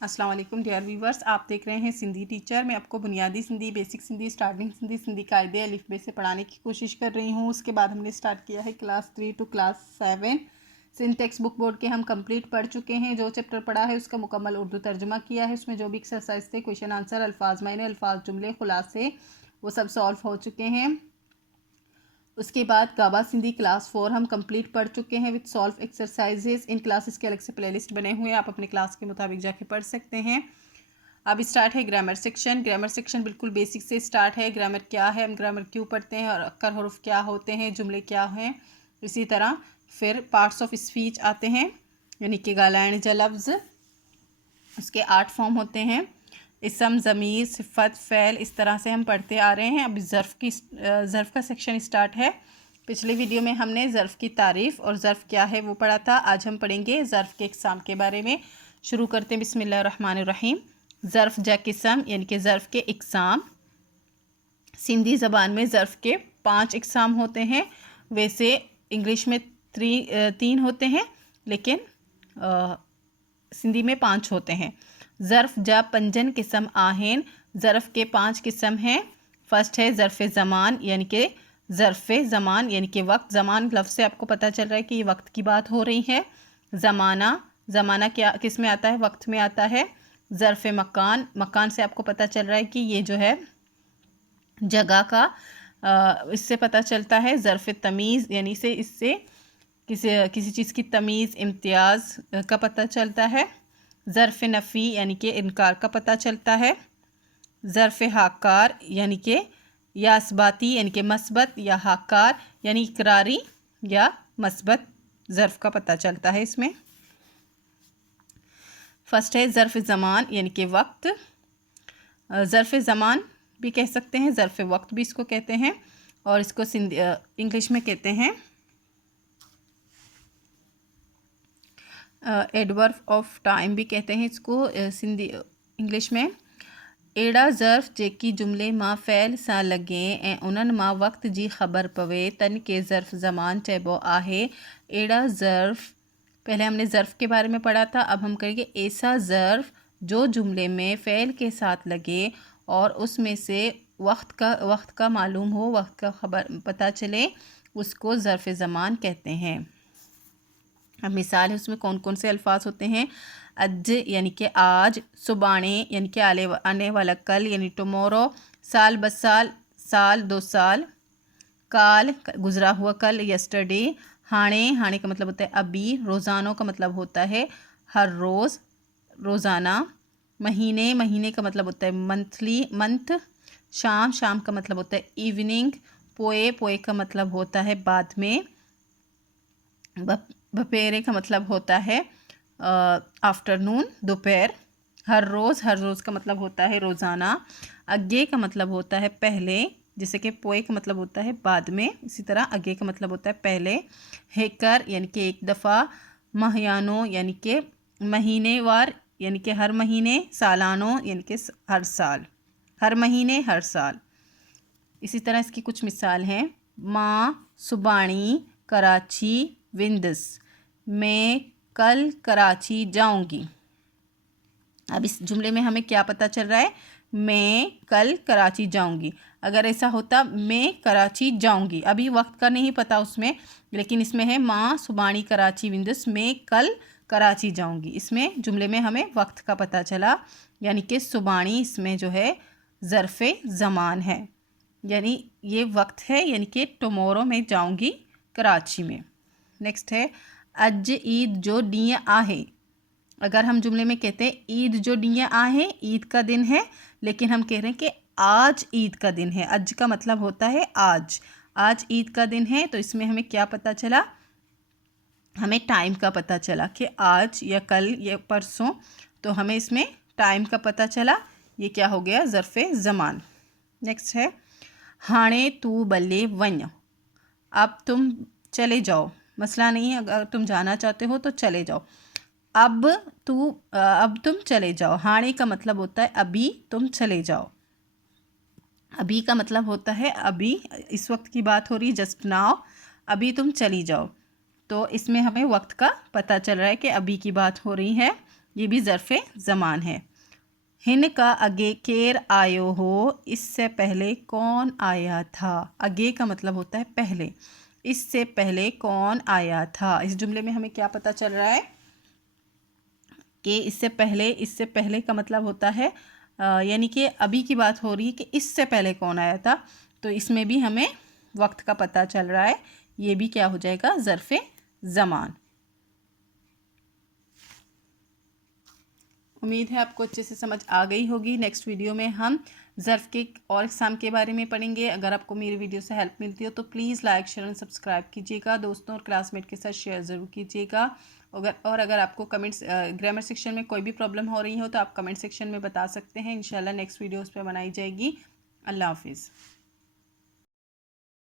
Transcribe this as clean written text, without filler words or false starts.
अस्सलाम वालेकुम dear viewers, आप देख रहे हैं सिंधी टेक्चर। मैं आपको बुनियादी सिंधी, बेसिक सिंधी, स्टार्टिंग सिंधी, सिंधी कायदे अलिफ बे से पढ़ाने की कोशिश कर रही हूँ। उसके बाद हमने स्टार्ट किया है class 3 to class 7। Sindh text book board के हम कंप्लीट पढ़ चुके हैं। जो चैप्टर पढ़ा है उसका मुकम्मल उर्दू तर्जुमा किया है। उसमें जो भी एक्सरसाइज थे, क्वेश्चन आंसर, अल्फाज मायने, अल्फाज जुमले, खुलासे, वो सब सॉल्व हो चुके हैं। उसके बाद गाबा सिंधी क्लास 4 हम कंप्लीट पढ़ चुके हैं with solve exercises. In classes के अलग से प्लेलिस्ट बने हुए हैं, आप अपने क्लास के मुताबिक जाके पढ़ सकते हैं। अब स्टार्ट है ग्रामर सेक्शन। ग्रामर सेक्शन बिल्कुल बेसिक से स्टार्ट है। ग्रामर क्या है, हम ग्रामर क्यों पढ़ते हैं, और अक्कर हरूफ क्या होते हैं, जुमले क्या हैं। इसी तरह फिर पार्ट्स ऑफ स्पीच आते हैं, यानी कि गालायन जा लफ्ज़, उसके 8 फॉर्म होते हैं। इसम, ज़मीर, सिफ़त, फ़ेल, इस तरह से हम पढ़ते आ रहे हैं। अब ज़र्फ़ का सेक्शन स्टार्ट है। पिछले वीडियो में हमने ज़र्फ़ की तारीफ़ और ज़र्फ़ क्या है वो पढ़ा था। आज हम पढ़ेंगे ज़र्फ़ के इक़साम के बारे में। शुरू करते हैं बिस्मिल्लाहिर्रहमानिर्रहीम। ज़र्फ़ जा किस्म, यानी कि ज़र्फ़ के इक़साम। सिंधी ज़बान में ज़र्फ़ के 5 इक़साम होते हैं। वैसे इंग्लिश में 3 होते हैं, लेकिन सिंधी में 5 होते हैं। ज़र्फ़ जा पंजन किस्म आहेन। ज़र्फ़ के 5 किस्म हैं। फर्स्ट है ज़र्फ़ ज़मान, यानी कि ज़र्फ़ ज़मान यानी कि वक्त। ज़मान लफ्ज़ से आपको पता चल रहा है कि ये वक्त की बात हो रही है। ज़माना, ज़माना क्या किस में आता है, वक्त में आता है। ज़र्फ़ मकान, मकान से आपको पता चल रहा है कि ये जो है जगह का, इससे पता चलता है। ज़र्फ़ तमीज़, यानी से इससे किसी चीज़ की तमीज़, इम्तियाज़ का पता चलता है। ज़र्फ़ नफ़ी, यानी कि इनकार का पता चलता है। ज़र्फ़ हाकार, यानी कि या असबाती, यानी कि मस्बत, या हाकार यानी इकरारी या मस्बत ज़र्फ़ का पता चलता है इसमें। फर्स्ट है ज़र्फ़ ज़मान, यानी कि वक्त। ज़र्फ़ ज़मान भी कह सकते हैं, ज़र्फ़ वक्त भी इसको कहते हैं, और इसको इंग्लिश में कहते हैं एडवर्ब ऑफ टाइम भी कहते हैं इसको सिंधी इंग्लिश में। एड़ा ज़र्फ़ जेकी जुमले मां फ़ैल सां लॻे ऐं उन्हनि मां वक्त जी ख़बर पवे तन के ज़र्फ़ ज़मान चइबो आहे। एड़ा ज़र्फ़, पहले हमने ज़र्फ़ के बारे में पढ़ा था, अब हम करेंगे ऐसा ज़र्फ़ जो जुमले में फ़ैल के साथ लगे और उसमें से वक्त का मालूम हो, वक्त का ख़बर पता चले, उसको ज़र्फ़ ज़मान कहते हैं। अब मिसाल है उसमें कौन कौन से अल्फाज होते हैं। अज यानी कि आज, सुबाने यानी कि आने वाला कल यानी टुमारो, साल बसाल, साल 2 साल, काल गुज़रा हुआ कल यस्टरडे, हाणे, हाणे का मतलब होता है अभी, रोज़ानों का मतलब होता है हर रोज़, रोज़ाना। महीने, महीने का मतलब होता है मंथली, मंथ। शाम, शाम का मतलब होता है इवनिंग। पोए, पोए का मतलब होता है बाद में। बपेरे का मतलब होता है आफ्टरनून, दोपहर। हर रोज़, हर रोज़ का मतलब होता है रोज़ाना। अगे का मतलब होता है पहले, जैसे कि पोए का मतलब होता है बाद में, इसी तरह अगे का मतलब होता है पहले। हेकर यानी कि एक दफ़ा। माहियानो यानी कि महीनेवार, यानी कि हर महीने। सालानो यानी कि हर साल, हर महीने, हर साल। इसी तरह इसकी कुछ मिसाल हैं। माँ, सुबाणी, कराची, विंदस। मैं कल कराची जाऊंगी। अब इस जुमले में हमें क्या पता चल रहा है, मैं कल कराची जाऊंगी। अगर ऐसा होता मैं कराची जाऊंगी, अभी वक्त का नहीं पता उसमें, लेकिन इसमें है माँ, सुबाणी, कराची, विंदस, मैं कल कराची जाऊंगी। इसमें जुमले में हमें वक्त का पता चला, यानी कि सुबाणी इसमें जो है ज़र्फ़ ज़मान है, यानी ये वक्त है, यानी कि टुमारो में जाऊंगी कराची में। नेक्स्ट है अज ईद जो ॾींहुं आहे। अगर हम जुमले में कहते हैं ईद जो ॾींहुं आहे, ईद का दिन है, लेकिन हम कह रहे हैं कि आज ईद का दिन है। अज का मतलब होता है आज, आज ईद का दिन है, तो इसमें हमें क्या पता चला, हमें टाइम का पता चला कि आज या कल या परसों, तो हमें इसमें टाइम का पता चला। ये क्या हो गया, ज़र्फ़ ज़मान। नेक्स्ट है हाणे तू बल्ले वञ। अब तुम चले जाओ, मसला नहीं है, अगर तुम जाना चाहते हो तो चले जाओ। अब तुम चले जाओ। हाणे का मतलब होता है अभी तुम चले जाओ। अभी का मतलब होता है अभी, इस वक्त की बात हो रही है, जस्ट नाउ, अभी तुम चली जाओ। तो इसमें हमें वक्त का पता चल रहा है कि अभी की बात हो रही है। ये भी ज़र्फ़ ज़मान है। हिन का अगे केर आयो हो, इससे पहले कौन आया था। अगे का मतलब होता है पहले, इससे पहले कौन आया था। इस जुमले में हमें क्या पता चल रहा है कि इससे पहले का मतलब होता है यानी कि अभी की बात हो रही है कि इससे पहले कौन आया था, तो इसमें भी हमें वक्त का पता चल रहा है। ये भी क्या हो जाएगा, ज़र्फ़ ज़मान। उम्मीद है आपको अच्छे से समझ आ गई होगी। नेक्स्ट वीडियो में हम ज़र्फ़ के और इक़साम के बारे में पढ़ेंगे। अगर आपको मेरी वीडियो से हेल्प मिलती हो तो please like share and subscribe कीजिएगा। दोस्तों और क्लासमेट के साथ शेयर ज़रूर कीजिएगा। अगर आपको कमेंट्स ग्रामर सेक्शन में कोई भी प्रॉब्लम हो रही हो तो आप कमेंट सेक्शन में बता सकते हैं। इंशाल्लाह नेक्स्ट वीडियो उस पर बनाई जाएगी। अल्लाह हाफिज़।